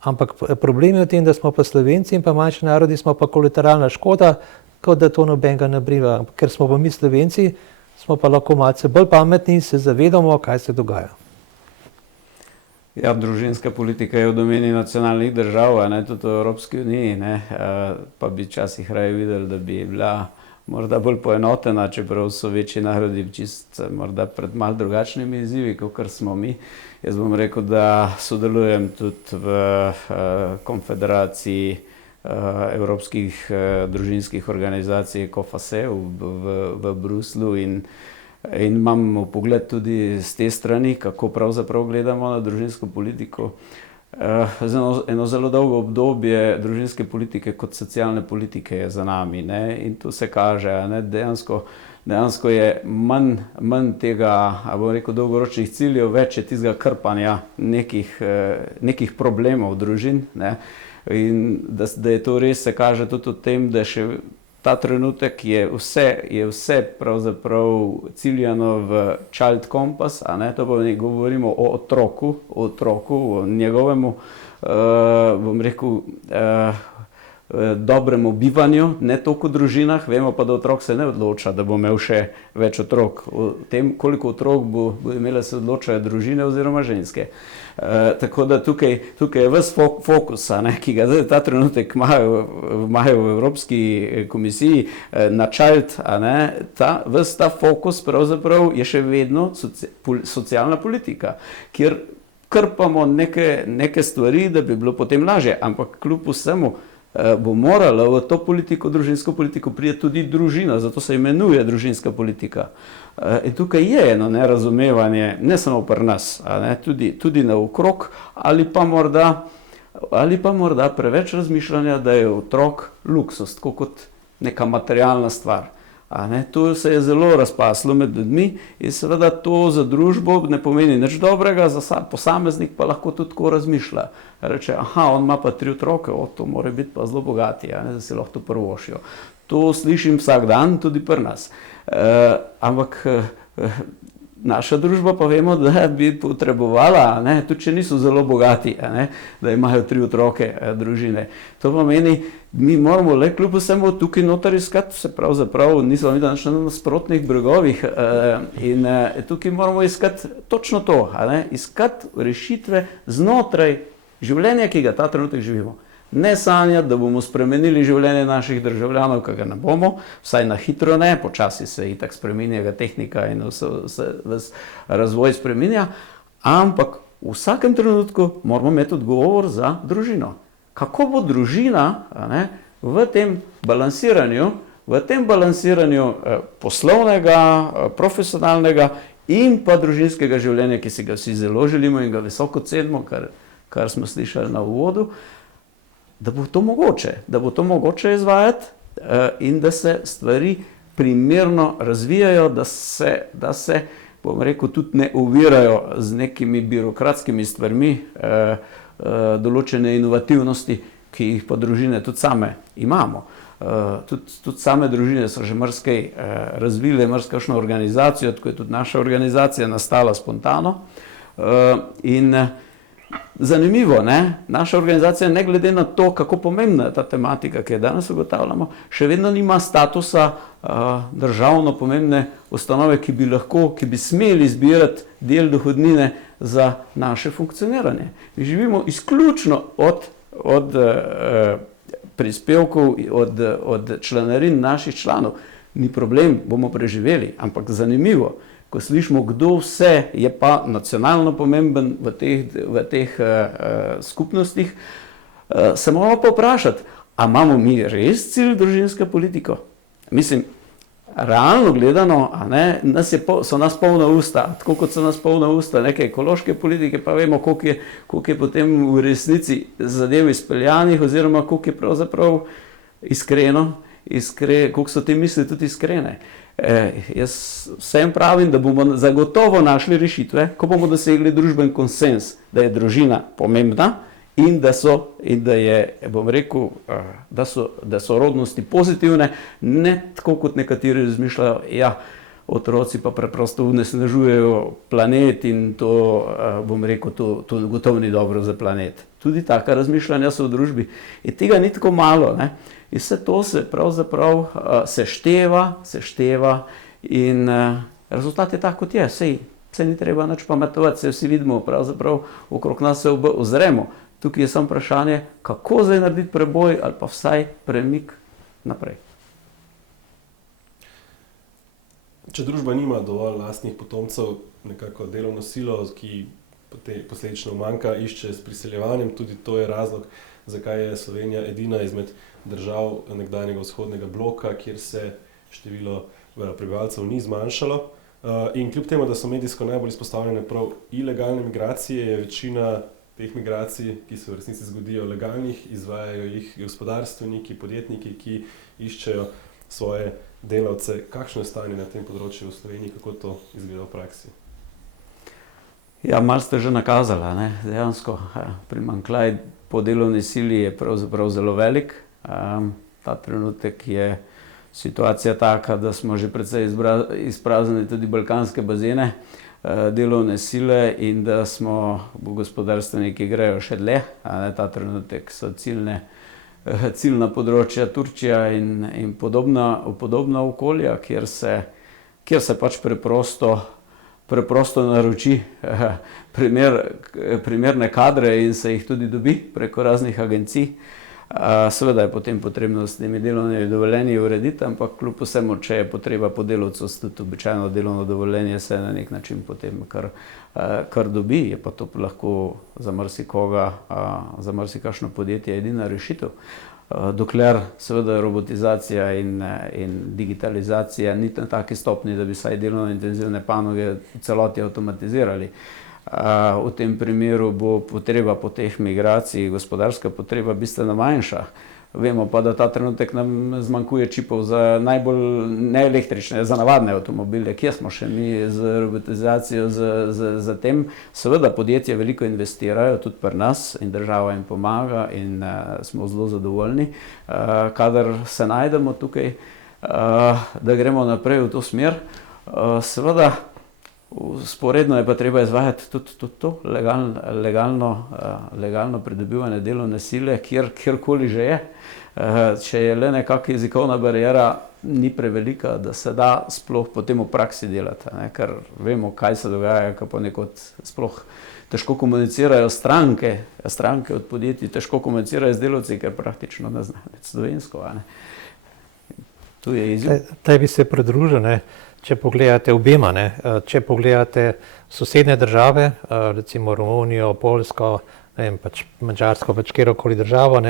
Ampak problem je v tem, da smo pa Slovenci in pa manjši narodi smo pa kolateralna škoda, kot da to nobenega ne briga. Ker smo pa mi Slovenci, smo pa lahko malce bolj pametni in se zavedamo, kaj se dogaja. Ja, družinska politika je v domeni nacionalnih držav, tudi v Evropski uniji, pa bi včasih raje videli, da bi bila morda bolj poenotena, čeprav so večji narodi čist morda pred malo drugačnimi izzivi, kot smo mi. Jaz bom rekel, da sodelujem tudi v konfederaciji evropskih družinskih organizacij COFASE v Bruslju in imam pogled tudi z te strani, kako pravzaprav gledamo na družinsko politiko. Eno zelo dolgo obdobje družinske politike kot socialne politike je za nami, in tu se kaže, dejansko je manj tega, bom rekel, dolgoročnih ciljev, več je tistega krpanja nekih problemov družin, in da je to res, se kaže tudi v tem, da še ta trenutek je vse pravzaprav ciljano v child compass, to pa govorimo o otroku, o njegovemu, bom rekel, dobremu bivanju, ne toliko v družinah, vemo pa, da otrok se ne odloča, da bo imel še več otrok. O tem, koliko otrok bo imele, se odločajo družine oziroma ženske. Tako da tukaj je ves fokus, ki ga zdaj ta trenutek imajo v Evropski komisiji na child, ves ta fokus pravzaprav je še vedno socialna politika, kjer krpamo neke stvari, da bi bilo potem lažje, ampak kljub vsemu bo morala v to politiko, družinsko politiko priti tudi družina, zato se imenuje družinska politika. In tukaj je eno nerazumevanje, ne samo pri nas, tudi naokrog, ali pa morda preveč razmišljanja, da je otrok luksuz, tako kot neka materialna stvar. To se je zelo razpaslo med ljudmi in seveda to za družbo ne pomeni nič dobrega, za posameznik pa lahko tudi tako razmišlja. Reče, on ima pa 3 otroke, to mora biti pa zelo bogati, da si lahko to prvošijo. To slišim vsak dan, tudi pri nas. Ampak naša družba pa vemo, da bi potrebovala, tudi če niso zelo bogati, da imajo 3 otroke družine. To pomeni, mi moramo le kljub vsemu tukaj noter iskati, se pravzaprav nismo mi danes na nasprotnih bregovih, in tukaj moramo iskati točno to, iskati rešitve znotraj življenja, ki ga ta trenutek živimo. Ne sanjati, da bomo spremenili življenje naših državljanov, ki ga ne bomo, vsaj na hitro ne, počasi se itak spreminja tehnika in ves razvoj spreminja, ampak v vsakem trenutku moramo imeti odgovor za družino. Kako bo družina v tem balansiranju poslovnega, profesionalnega in pa družinskega življenja, ki si ga vsi zelo želimo in ga visoko cenimo, kar smo slišali na uvodu, da bo to mogoče izvajati in da se stvari primerno razvijajo, da se bom rekel, tudi ne ovirajo z nekimi birokratskimi stvarmi določene inovativnosti, ki jih pa družine tudi same imamo. Tudi same družine so že marsikaj razvile, marsikakšno organizacijo, tako je tudi naša organizacija nastala spontano. In zanimivo, naša organizacija, ne glede na to, kako pomembna je ta tematika, ki jo danes ugotavljamo, še vedno nima statusa državno pomembne ustanove, ki bi smeli zbirati del dohodnine za naše funkcioniranje. Mi živimo izključno od prispevkov, od članarin naših članov. Ni problem, bomo preživeli, ampak zanimivo, ko slišimo, kdo vse je pa nacionalno pomemben v teh skupnostih, se moramo pa vprašati, a imamo mi res cilj družinska politika? Mislim, realno gledano, so nas polna usta, tako kot so nas polna usta neke ekološke politike, pa vemo, koliko je potem v resnici zadev izpeljanih, oziroma koliko je pravzaprav koliko so te misli tudi iskrene. Jaz vsem pravim, da bomo zagotovo našli rešitve, ko bomo dosegli družben konsens, da je družina pomembna in da so rodnosti pozitivne, ne tako kot nekateri razmišljajo, otroci pa preprosto onesnažujejo planet in to gotovo ni dobro za planet. Tudi taka razmišljanja so v družbi in tega ni tako malo, in vse to se pravzaprav sešteva in rezultat je tak, kot je. Sej ni treba nič pametovati, sej vsi vidimo, pravzaprav okrog nas se ozremo. Tukaj je samo vprašanje, kako zdaj narediti preboj ali pa vsaj premik naprej. Če družba nima dovolj lastnih potomcev, nekako delovno silo, ki posledično manjka, išče s priseljevanjem, tudi to je razlog, zakaj je Slovenija edina izmed držav nekdanjega vzhodnega bloka, kjer se število prebivalcev ni zmanjšalo. In kljub temu, da so medijsko najbolj izpostavljene prav ilegalne migracije, je večina teh migracij, ki se v resnici zgodijo legalnih, izvajajo jih gospodarstveniki, podjetniki, ki iščejo svoje delavce. Kakšno je stanje na tem področju v Sloveniji, kako to izgleda v praksi? Ja, malo ste že nakazali, dejansko primanjkljaj po delovni sili je pravzaprav zelo velik. Ta trenutek je situacija taka, da smo že precej izpraznili tudi balkanske bazene delovne sile in da smo gospodarstveniki grejo še dlje. Ta trenutek so ciljna področja Turčija in podobna okolja, kjer se pač preprosto naroči primerne kadre in se jih tudi dobi preko raznih agencij. Seveda je potem potrebno s temi delovnimi dovoljenji urediti, ampak kljub vsemu, če je potreba po delavcu, tudi običajno delovno dovoljenje se na nek način potem kar dobi, je pa to lahko za marsikoga, za marsikakšno podjetje edina rešitev. Dokler seveda robotizacija in digitalizacija ni na taki stopni, da bi vsaj delovno intenzivne panoge v celoti avtomatizirali. V tem primeru bo potreba po teh migracij, gospodarska potreba bistveno manjša. Vemo pa, da ta trenutek nam zmanjkuje čipov za najbolj neelektrične, za navadne avtomobile. Kje smo še mi z robotizacijo, z tem? Seveda podjetja veliko investirajo tudi pri nas in država jim pomaga in smo zelo zadovoljni. Kadar se najdemo tukaj, da gremo naprej v to smer, seveda sporedno je pa treba izvajati tudi to legalno pridobivanje delovne sile, kjerkoli že je. Če je le nekakšna jezikovna bariera, ni prevelika, da se da sploh potem v praksi delati, ker vemo, kaj se dogaja, ko ponekod sploh težko komunicirajo stranke od podjetij, težko komunicirajo z delavci, ker praktično ne znajo slovensko. Tu je izjiv. Taj bi se pridružil, če pogledate obema, če pogledate sosednje države, recimo Romunijo, Poljsko, Madžarsko, kjerokoli državo,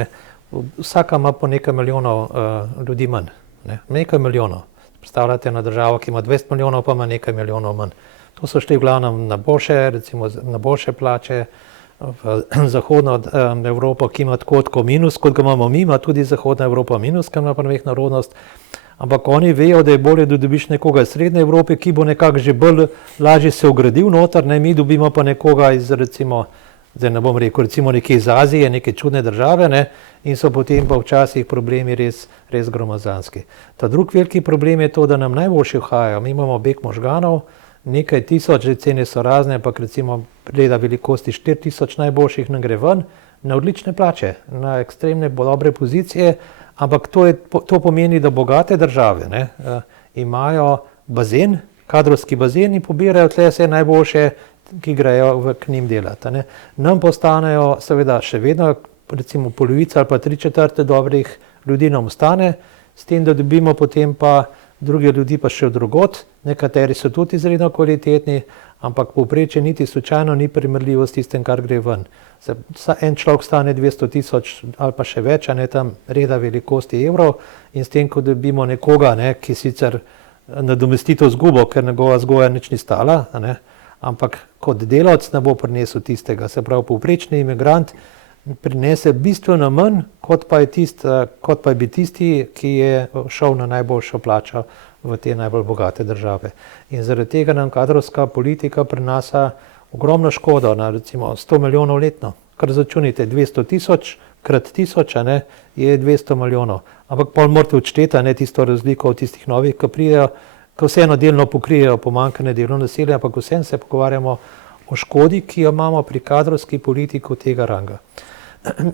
vsaka ima po nekaj milijonov ljudi manj. Nekaj milijonov. Predstavljate na državo, ki ima 200 milijonov, pa ima nekaj milijonov manj To so šli v glavnem na boljše, recimo na boljše plače, v zahodno Evropo, ki ima tako minus, kot ga imamo mi, ima tudi zahodna Evropa minus, ker ima prveh narodnost. Ampak oni vejo, da je bolje, da dobiš nekoga iz Srednje Evrope, ki bo nekako že bolj lažje se ugradil noter, ne, mi dobimo pa nekoga iz, recimo, zdaj ne bom rekel, recimo nekje iz Azije, neke čudne države, ne, in so potem pa včasih problemi res gromozanski. Ta drugi veliki problem je to, da nam najboljši uhajajo. Mi imamo beg možganov, nekaj tisoč, že cene so razne, ampak recimo gleda velikosti 4000 najboljših nam gre ven, na odlične plače, na ekstremne dobre pozicije, ampak to pomeni, da bogate države, ne, imajo bazen, kadrovski bazen in pobirajo tle vse najboljše, ki grejo k njim delati. Ne. Nam postanejo seveda še vedno, recimo polovica ali pa 3/4 dobrih ljudi nam ostane, s tem, da dobimo potem pa drugi ljudi pa še od drugot, nekateri so tudi izredno kvalitetni, ampak povprečje niti slučajno ni primerljivo s tistem, kar gre ven. En človek stane 200 000 ali pa še več, a ne tam reda velikosti evrov, in s tem, ko dobimo nekoga, ne, ki sicer nadomesti to izgubo, ker njegova vzgoja nič ni stala, a ne, ampak kot delavec ne bo prinesel tistega, se pravi povprečni imigrant prinese bistveno manj, kot pa je bi tisti, ki je šel na najboljšo plačo v te najbolj bogate države. In zaradi tega nam kadrovska politika prinaša ogromno škodo, na recimo 100 milijonov letno. Kar začunite, 200 000 krat 1000, ne, je 200 milijonov. Ampak pol morate odšteti, ne, tisto razliko od tistih novih, ki pridejo, ki vseeno delno pokrijejo pomanjkanje delovne sile, ampak vseeno se pogovarjamo o škodi, ki jo imamo pri kadrovski politiki tega ranga.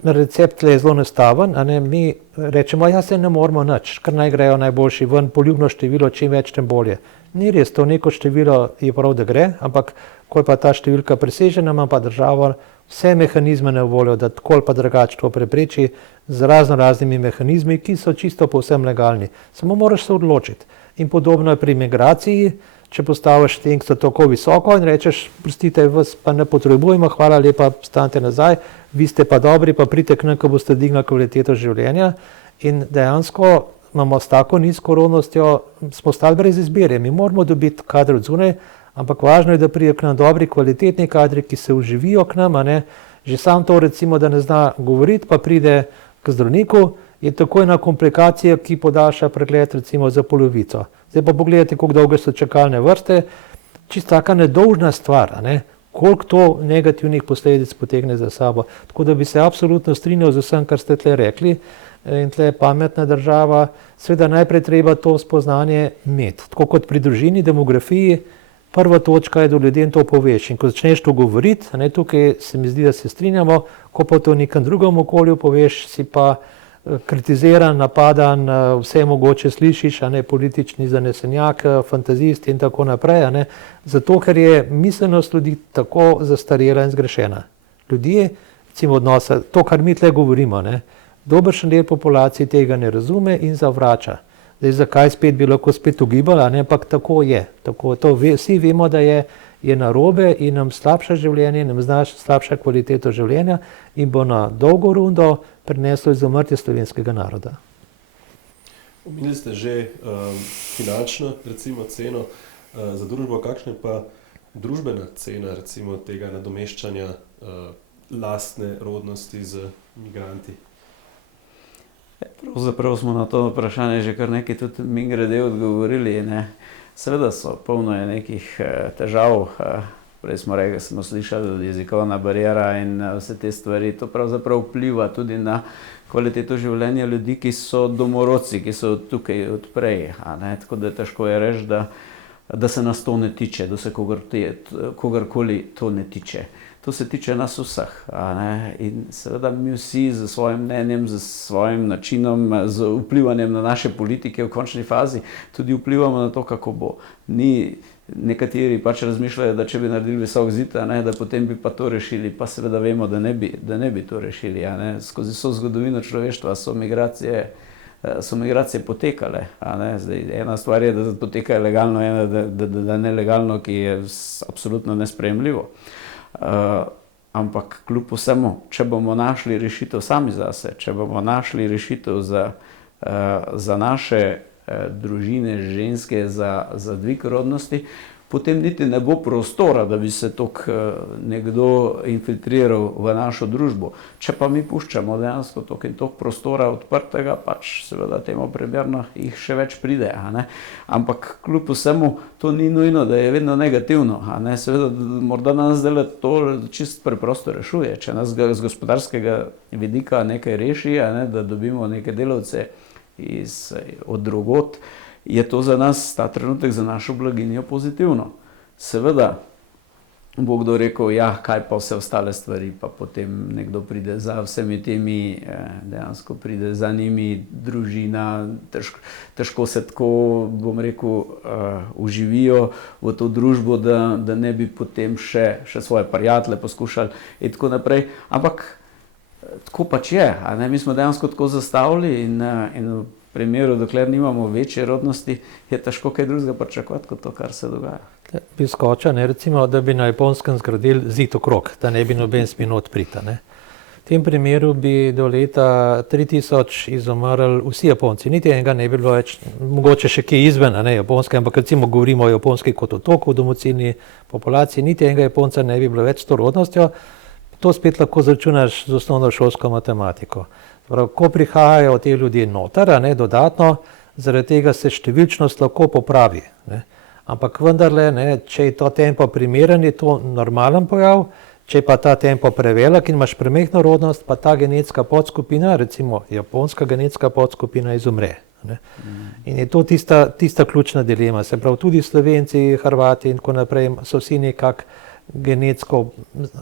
Recept je zelo enostaven, a ne, mi rečemo, ja, se ne moramo nič, kar naj grejo najboljši ven, poljubno število, čim več, tem bolje. Ni res, to neko število je prav, da gre, ampak ko je pa ta številka presežena, ima pa država vse mehanizme na voljo, da tako ali pa drugače to prepreči z raznimi mehanizmi, ki so čisto povsem legalni. Samo moraš se odločiti. In podobno je pri migraciji, če postaviš tenksto tako visoko in rečeš, prostite, vas pa ne potrebujemo, hvala lepa, stanite nazaj, vi ste pa dobri, pa pridite k nam, ko boste dignili kvaliteto življenja. In dejansko imamo s tako nizko rodnostjo, smo stali brez izbire. Mi moramo dobiti kadre od zunaj, ampak važno je, da pridejo k nam dobri, kvalitetni kadri, ki se vživijo k nam, a ne. Že sam to recimo, da ne zna govoriti, pa pride k zdravniku, je takoj ena komplikacija, ki podaljša pregled recimo za polovico. Zdaj pa pogledajte, koliko dolge so čakalne vrste, čisto taka nedolžna stvar, a ne. Koliko to negativnih posledic potegne za sabo. Tako da bi se absolutno strinjal z vsem, kar ste tle rekli, in tle je pametna država, seveda najprej treba to spoznanje imeti. Tako kot pri družini, demografiji, prva točka je, da ljudem to poveš. In ko začneš to govoriti, a ne, tukaj se mi zdi, da se strinjamo, ko pa to v nekem drugem okolju poveš, si pa kritiziran, napadan, vse mogoče slišiš, a ne, politični zanesenjak, fantazist in tako naprej, a ne, zato ker je miselnost ljudi tako zastarela in zgrešena. Ljudje, recimo odnosa, to, kar mi tle govorimo, ne, dobršen del populacije tega ne razume in zavrača. Zdaj, zakaj spet bi lahko spet ugibali, a ne, ampak tako je. Tako, vsi vemo, da je narobe in nam slabša življenje, nam slabša kvaliteto življenja in bo na dolgo rundo prineslo izumrtje slovenskega naroda. Omenili ste že finančno recimo ceno za družbo, kakšna je pa družbena cena recimo tega nadomeščanja lastne rodnosti z migranti? Pravzaprav smo na to vprašanje že kar nekaj tudi mimogrede odgovorili, ne. Seveda so polno je nekih težav, prej smo slišali jezikovna bariera in vse te stvari, to pravzaprav vpliva tudi na kvaliteto življenja ljudi, ki so domorodci, ki so tukaj od prej, a ne, tako da težko je reči, da se nas to ne tiče, da se kogarkoli to ne tiče. To se tiče nas vseh, a ne, in seveda mi vsi z svojim mnenjem, z svojim načinom, z vplivanjem na naše politike v končni fazi tudi vplivamo na to, kako bo. Nekateri pač razmišljajo, da če bi naredili visok zid, a ne, da potem bi pa to rešili, pa seveda vemo, da ne bi to rešili, a ne. Skozi vso zgodovino človeštva so migracije potekale, a ne. Zdaj, ena stvar je, da potekajo legalno, ena da nelegalno, ki je absolutno nesprejemljivo. Ampak kljub vsemu, če bomo našli rešitev sami zase, če bomo našli rešitev za naše družine, ženske, za dvig rodnosti, potem niti ne bo prostora, da bi se tako nekdo infiltriral v našo družbo. Če pa mi puščamo dejansko toliko in toliko prostora odprtega, pač seveda temu primerno jih še več pride. Ampak kljub vsemu to ni nujno, da je vedno negativno. Seveda morda nas zdaj to čisto preprosto rešuje. Če nas z gospodarskega vidika nekaj reši, da dobimo neke delavce od drugot, je to za nas, ta trenutek za našo blaginjo pozitivno. Seveda bo kdo rekel, ja, kaj pa vse ostale stvari, pa potem nekdo pride za vsemi temi, dejansko pride za njimi družina, težko se tako, bom rekel, uživijo v to družbo, da ne bi potem še svoje prijatelje poskušali in tako naprej. Ampak tako pač je, mi smo dejansko tako zastavili in v primeru, dokler nimamo večje rodnosti, je težko kaj drugega pričakovati kot to, kar se dogaja. Bi skočil, recimo, da bi na Japonskem zgradili zid okrog, da ne bi noben smel odpriti. V tem primeru bi do leta 3000 izumrli vsi Japonci. Niti enega ne bi bilo več, mogoče še kje izven Japonske, ampak recimo govorimo o Japonski kot otoku, domicilni populaciji, niti enega Japonca ne bi bilo več s to rodnostjo. To spet lahko zračunaš z osnovno šolsko matematiko. Ko prihajajo te ljudje noter, dodatno, zaradi tega se številčnost lahko popravi. Ampak vendarle, če je to tempo primeren, je to normalen pojav, če je pa ta tempo prevelik in imaš premehno rodnost, pa ta genetska podskupina, recimo japonska genetska podskupina, izumre. In je to tista ključna dilema. Se pravi, tudi Slovenci, Hrvati in tako naprej so vsi nekako genetsko,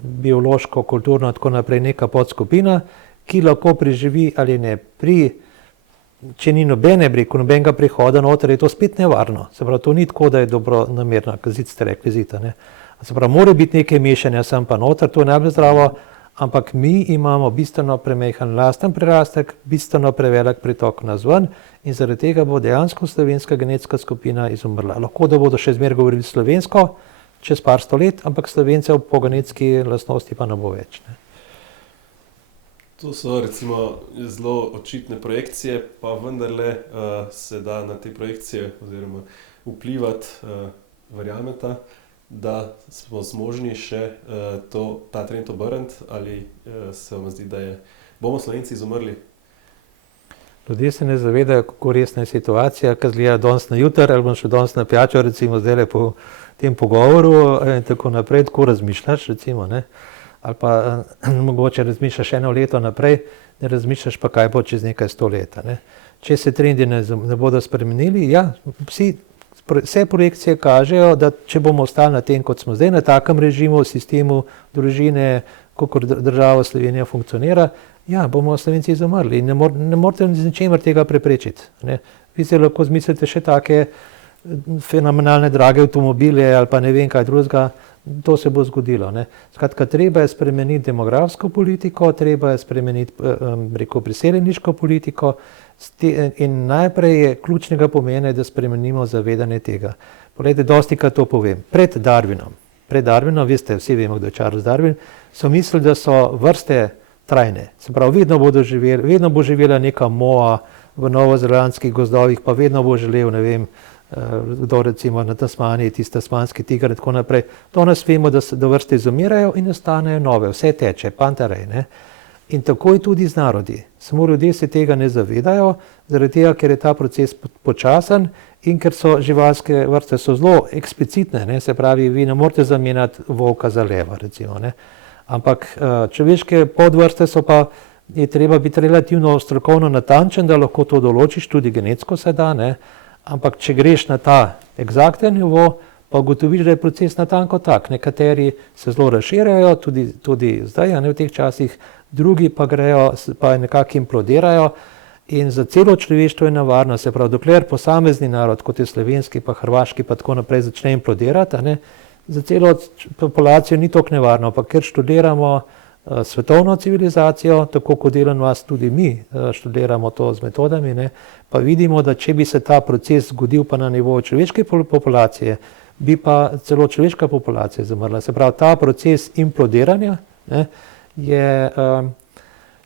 biološko, kulturno in tako naprej neka podskupina, ki lahko preživi ali ne. Če ni nobenega prihoda noter, je to spet nevarno. Se pravi, to ni tako, da je dobro namerno, zid ste rekli zid. Se pravi, mora biti nekaj mešanja sem pa noter, to je najbolj zdravo, ampak mi imamo bistveno premehen lasten prirastek, bistveno prevelik pritok navzven in zaradi tega bo dejansko slovenska genetska skupina izumrla. Lahko, da bodo še zmeraj govorili slovensko čez par sto let, ampak Slovencev po genetski lastnosti pa ne bo več. To so recimo zelo očitne projekcije, pa vendarle se da na te projekcije oziroma vplivati, verjameta, da smo zmožni še ta trend obrniti, ali se vam zdi, da bomo Slovenci izumrli? Ljudje se ne zavedajo, kako resna je situacija, kar zgleda danes na jutr, ali bom še danes na pijačo, recimo zdaj po tem pogovoru in tako naprej, tako razmišljaš, recimo, ali pa mogoče razmišljaš eno leto naprej, ne razmišljaš pa, kaj bo čez nekaj 100 let. Če se trendi ne bodo spremenili, ja, vse projekcije kažejo, da če bomo ostali na tem, kot smo zdaj, na takem režimu, sistemu družine, kako država Slovenija funkcionira, ja, bomo Slovenci izumrli in ne morete z ničemer tega preprečiti. Vi se lahko zmislite še take fenomenalne drage avtomobile ali pa ne vem kaj drugega, to se bo zgodilo. Skratka, treba je spremeniti demografsko politiko, treba je spremeniti priseljeniško politiko in najprej je ključnega pomena, da spremenimo zavedanje tega. Poglejte, dostikrat to povem. Pred Darwinom, veste, vsi vemo, kdo je Charles Darwin, so mislili, da so vrste trajne. Se pravi, vedno bo živela neka moa v novozelandskih gozdovih, pa vedno bo želel, ne vem, kdo recimo na Tasmaniji, tisti tasmanski tiger in tako naprej. Danes vemo, da vrste izumirajo in nastanejo nove, vse teče, pantarej. In tako je tudi z narodi. Samo ljudje se tega ne zavedajo, zaradi tega, ker je ta proces počasen in ker so živalske vrste zelo eksplicitne, se pravi, vi ne morete zamenjati volka za leva, recimo. Ampak človeške podvrste so pa, je treba biti relativno strokovno natančen, da lahko to določiš, tudi genetsko se da, ampak če greš na ta eksakten nivo, pa ugotoviš, da je proces natanko tak. Nekateri se zelo razširjajo, tudi zdaj, v teh časih, drugi pa grejo, pa nekako implodirajo in za celo človeštvo je nevarno. Se pravi, dokler posamezni narod, kot je slovenski, pa hrvaški, pa tako naprej, začne implodirati, za celo populacijo ni toliko nevarno, pa ker študiramo svetovno civilizacijo, tako kot delam vas tudi mi študiramo to z metodami, pa vidimo, da če bi se ta proces zgodil pa na nivoju človeške populacije, bi pa celo človeška populacija zamrla. Se pravi, ta proces implodiranja je,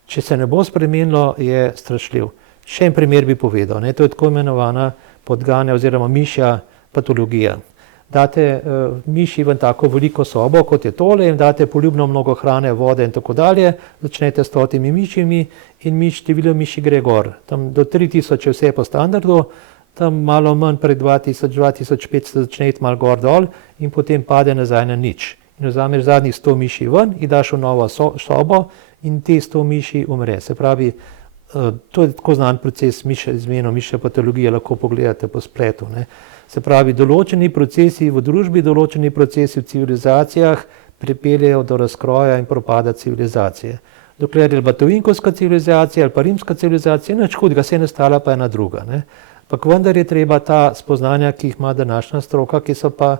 če se ne bo spremenilo, je strašljiv. Še en primer bi povedal, to je tako imenovana podganja oziroma mišja patologija. date miši v tako veliko sobo, kot je tole, in date poljubno mnogo hrane, vode in tako dalje, začnete s 100 mišimi in število miši gre gor. Tam do 3000 je vse po standardu, tam malo manj pred 2000, 2500 začne iti malo gor dol in potem pade nazaj na nič. In vzameš zadnjih 100 miši ven in daš v novo sobo in te 100 miši umre. Se pravi, to je tako znan proces z imenom mišja patologija, lahko pogledate po spletu. Ne. Se pravi, določeni procesi v družbi, določeni procesi v civilizacijah pripeljejo do razkroja in propada civilizacije. Dokler je batovinkovska civilizacija ali pa rimska civilizacija, nič hudega, se je nastala pa ena druga. Ne. Ampak vendar je treba ta spoznanja, ki jih ima današnja stroka, ki so pa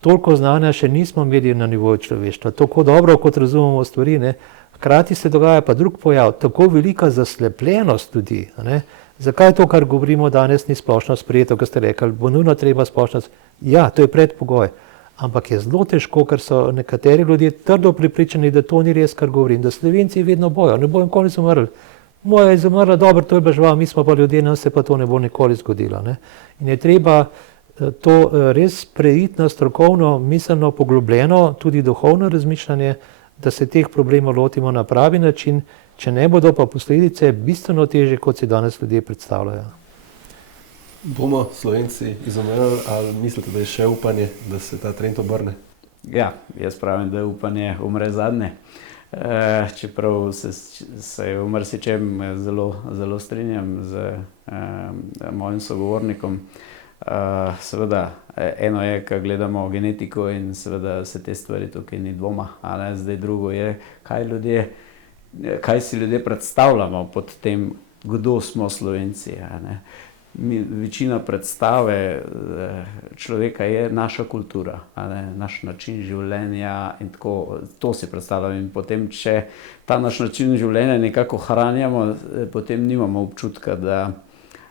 toliko znanja še nismo imeli na nivoju človeštva, tako dobro, kot razumemo stvari, ne. Hkrati se dogaja pa drug pojav, tako velika zaslepljenost ljudi. Ne. Zakaj to, kar govorimo danes, ni splošno sprejeto, ko ste rekli, bo nujno treba splošno? Ja, to je predpogoj, ampak je zelo težko, ker so nekateri ljudje trdo prepričani, da to ni res, kar govorim, da Slovenci vedno bojo, ne bojo nikoli izumrli. Moja je izumrla, dobro, to je bila žival, mi smo pa ljudje, nam se pa to ne bo nikoli zgodilo. Ne. In je treba to res preiti na strokovno, miselno, poglobljeno, tudi duhovno razmišljanje, da se teh problemov lotimo na pravi način, če ne bodo pa posledice bistveno težje, kot si danes ljudje predstavljajo. Bomo Slovenci izumrli ali mislite, da je še upanje, da se ta trend obrne? Ja, jaz pravim, da upanje umre zadnje. Čeprav se v marsičem zelo strinjam z mojim sogovornikom. Seveda, eno je, ko gledamo genetiko in seveda se te stvari tukaj ni dvoma, ali zdaj drugo je, kaj si ljudje predstavljamo pod tem, kdo smo Slovenci. Večina predstave človeka je naša kultura, naš način življenja in tako, to si predstavljam. In potem, če ta naš način življenja nekako hranjamo, potem nimamo občutka,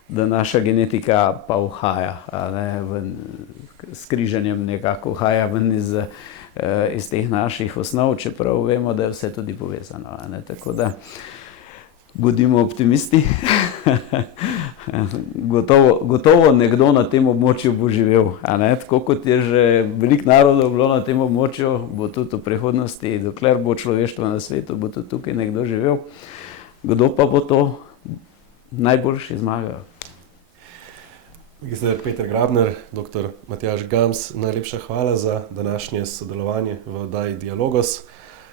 da naša genetika pa uhaja, s križanjem nekako uhaja ven iz teh naših osnov, čeprav vemo, da je vse tudi povezano. Tako da bodimo optimisti. Gotovo nekdo na tem območju bo živel. Tako kot je že veliko narodov bilo na tem območju, bo tudi v prihodnosti, dokler bo človeštvo na svetu, bo tudi tukaj nekdo živel. Kdo pa bo to najboljši zmagal? Magister Peter Grabner, dr. Matjaž Gams, najlepša hvala za današnje sodelovanje v oddaji Dialogos.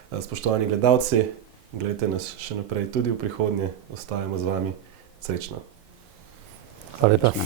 Spoštovani gledalci, gledajte nas še naprej tudi v prihodnje, ostajamo z vami. Srečno. Hvala lepa.